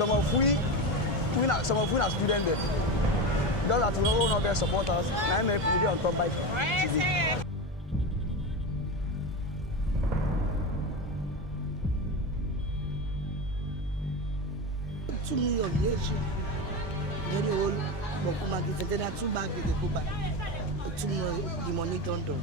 Some of we are students there. Just that we don't know get supporters. Now we dey on top bike today. $2 million years. Very old, but come back. If they are too bad, they go back. $2 million, the money don't do.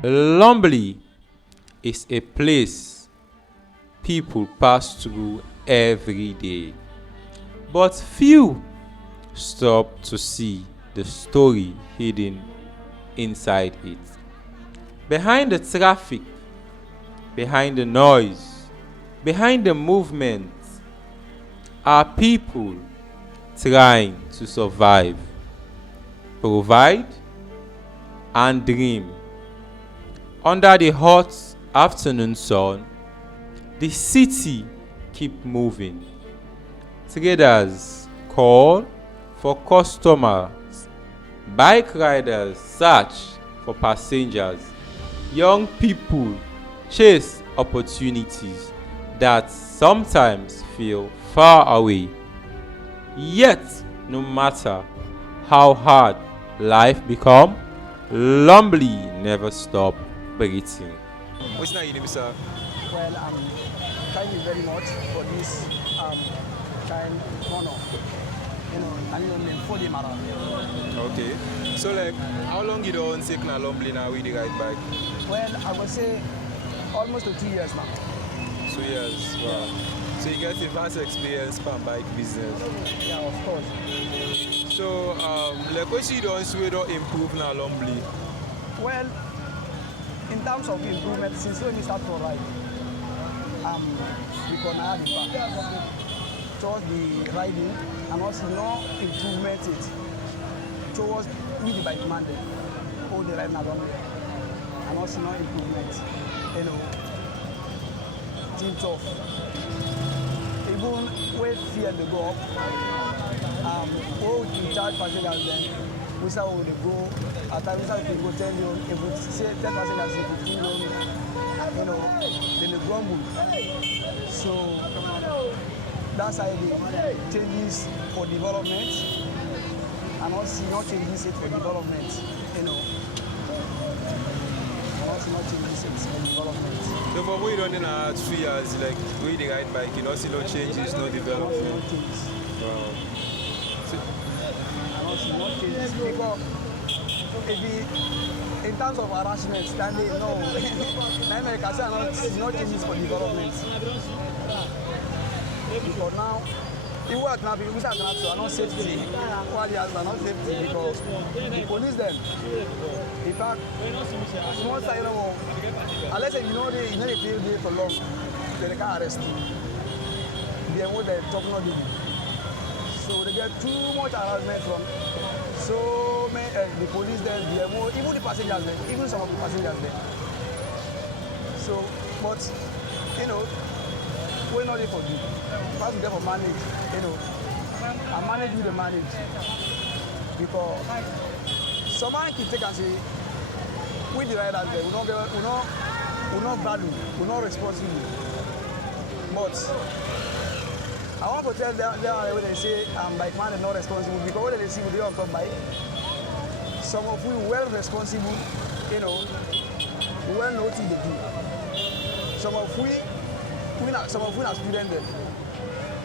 Lumley is a place people pass through every day, but few stop to see the story hidden inside it. Behind the traffic, behind the noise, behind the movement are people trying to survive, provide, and dream. Under the hot afternoon sun, the city keep moving. Traders call for customers. Bike riders search for passengers. Young people chase opportunities that sometimes feel far away. Yet, no matter how hard life become, Lumley never stop breathing. What's your name, sir? Well, thank you very much for this kind honor. And your name for the matter. Okay. So like, how long you don't take na Lumley now with the ride bike? Well, I would say almost 2 years now. 2 years. Wow. So you get a vast experience for bike business. Yeah, of course. So like what you don't see we don't improve na Lumley? Well, in terms of improvement, since when we start to ride, we can add the back towards the riding and also no improvement it towards with the bike man there, all the riding along there, and also no improvement. Things of even when fear they go up, all the charge passengers then. We say we go at times we go 10 euro, if we say 10 passengers if 15 euro, then they grumble. So that's how the changes for development and also not changes it for development, and also not changes it for development. So for we don't in 3 years, like we the ride bike, you know, see no changes, no development. No changes. Wow. Not changes because if in terms of harassment, standing no, in America say not changes for development. Because now, it work now because we are not safety. Qualities are not safety because the police them. In fact, small side unless you know they feel there for long, they can't arrest you. They are what they talk not doing. So they get too much harassment from so many the police there, even the passengers there, even some of the passengers there. So, but we're not there for you. First we get for manage, and manage with the manage. Because someone can take and say, with the riders there, we not value, we're not responsible. But I want to tell them when they say bike man is not responsible because what they see with the on top bike, some of you well responsible, well know what they do. Some of we are students there.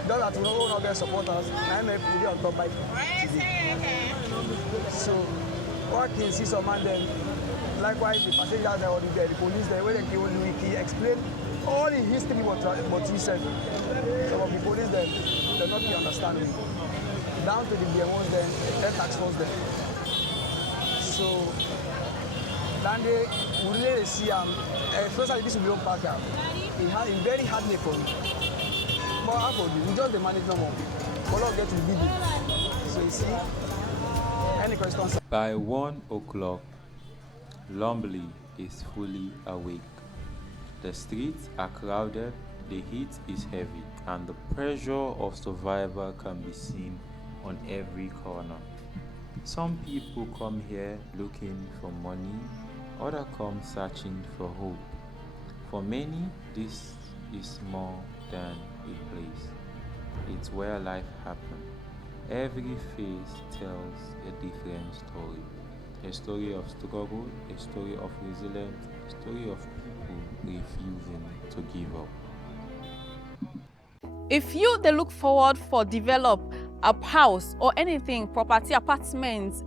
Just that we don't get supporters, and we dey on top bike today. So what can see some man then, likewise the passengers there or the police there, where they can explain all the history what he said. Some of the police then they're not be understanding. Down to the BMOs then, the tax force then. So then we really see especially this will be back it's very hard for me. But how for you? We just the manage no more. All of get to the video. So you see, any questions? By 1 o'clock, Lumley is fully awake. The streets are crowded, The heat is heavy and the pressure of survival can be seen on every corner. Some people come here looking for money, others come searching for hope. For many, this is more than a place. It's where life happens. Every face tells a different story. A story of struggle, a story of resilience, a story of people refusing to give up. If you they look forward for develop a house or anything, property, apartments,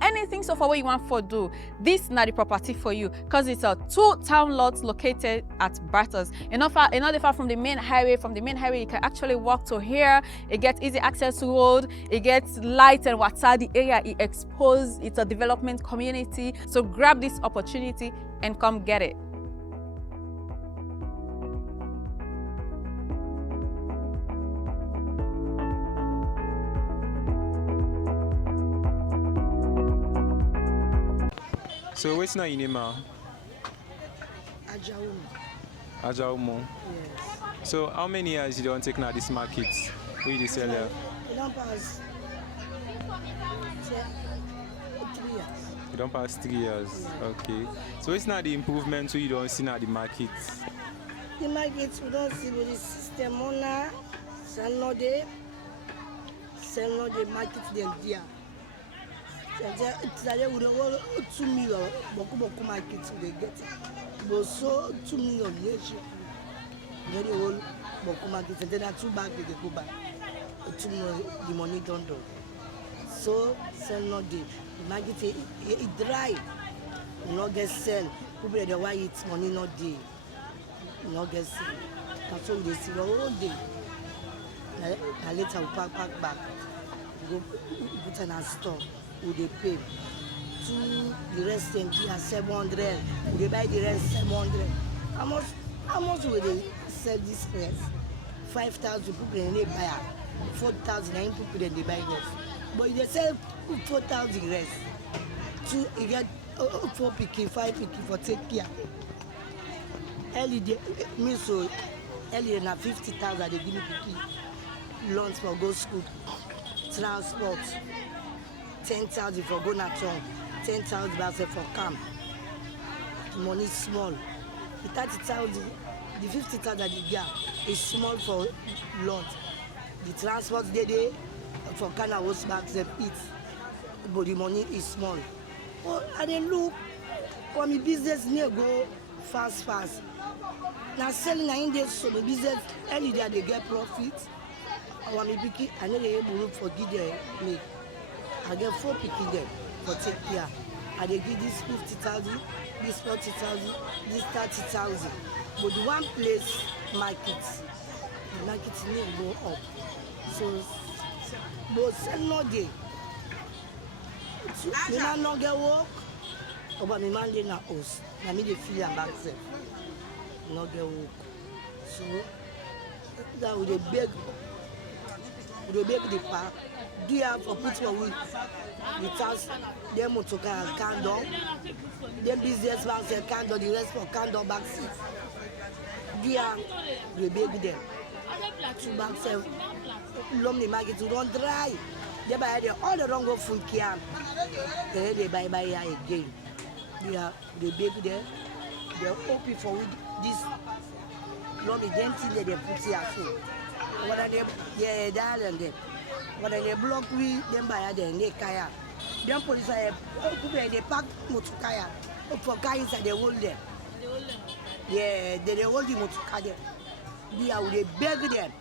anything so far what you want for do, this not the property for you, because it's a 2 town lots located at Bartos. Not far from the main highway. From the main highway, you can actually walk to here. It gets easy access to road. It gets light and water. The area is exposed. It's a development community. So grab this opportunity and come get it. So what's not your name, ma? Ajaumo. Yes. So how many years you don't take now this market? Where you sell here? You don't pass 3 years. You don't pass 3 years. Okay. So it's not the improvement so you don't see now the market. The market, we don't see with the system on now. Sell no day market them there. C'est-à-dire we don't 2 million, beaucoup market they get. But so 2 million years. Very old, beaucoup market. Then I 2 bag they go back. 2 million the money don't do. So sell no day. The market it dry. You not get sell. People they why it money not day. You not get sell. That's all they see all day. Now later we pack back. Go put in a store. Who they pay to the rest and 700. Who they buy the rest 700. How much will they sell this rest? 5,000 people they buy 4,000 people they buy rest. But if they sell 4,000 rest, you get 4 picking, 5 picking for take care. Early me so early na 50,000 they give me picking lunch for go school, transport. 10,000 for go na town, 10,000 for camp. The money is small. The 30,000, the 50,000 they get is small for lunch. The transport they for Ghana host bags them eat, but the money is small. Oh, and then look, when my business near go fast. Now selling in there so my business early there they get profit. And when me picky, I know they able for give me. I get 4 picking them for take care. I they give this 50,000, this 40,000, this 30,000. But the one place market, the market need go up. So, but sell no day. Me man no get work, but me man dey na house. Na me dey feel am back self. No get work. So that we dey beg the park. Do you have for put for we task them motor car and candle, them business man say candle, the rest for candle back seat. Do you have we beg them to back self Lumley market to don't dry. They buy all the wrong of food camp. Then they buy here again. They beg them. They're open for this Lumley them thing they put here so. What are they? Yeah, darling them. When they block we, them buy there, they kaya. Them police they pack motukaya. For kaya inside they hold them. Yeah, they hold the motukaya. They beg them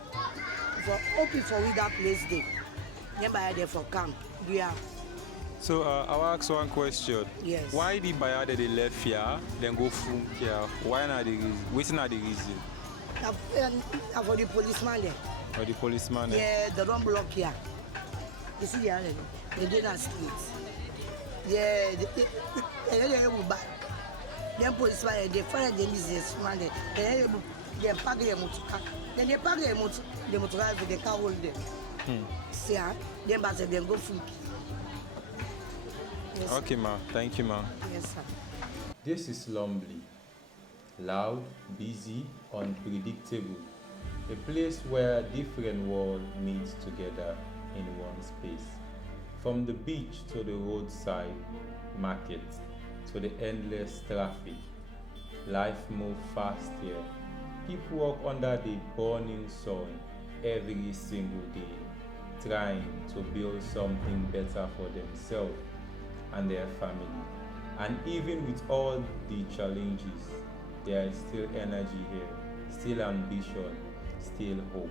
for open for we that place there. Them buy there for camp. Yeah. So I'll ask one question. Yes. Why the buyer that they left here, then go from here? Why not the reason? What's not the reason? For the policeman there. For the policeman there? Yeah, the run block here. You see there, they did that street. Yeah, they will back. Them policeman, they find the businessman there. They pack their motor. Then they pack their motor. The motor they can't hold them. See, them bats then go free. Yes, okay, ma. Thank you, ma. Yes, sir. This is Lumley. Loud, busy, unpredictable. a place where different worlds meet together in one space. From the beach to the roadside market to the endless traffic, life moves fast here. People walk under the burning sun every single day, trying to build something better for themselves and their family. And even with all the challenges, there is still energy here, still ambition, still hope.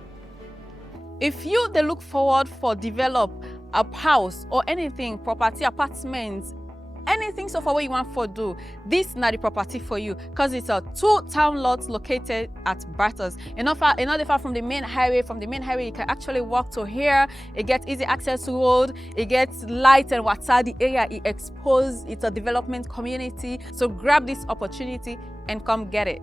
If you they look forward for develop a house or anything, property, apartments, anything so far what you want for do, this not the property for you, because it's a 2 town lots located at Bartos. Not far from the main highway. From the main highway you can actually walk to here. It gets easy access to road, it gets light and water. The area is exposed, it's a development community, so grab this opportunity and come get it.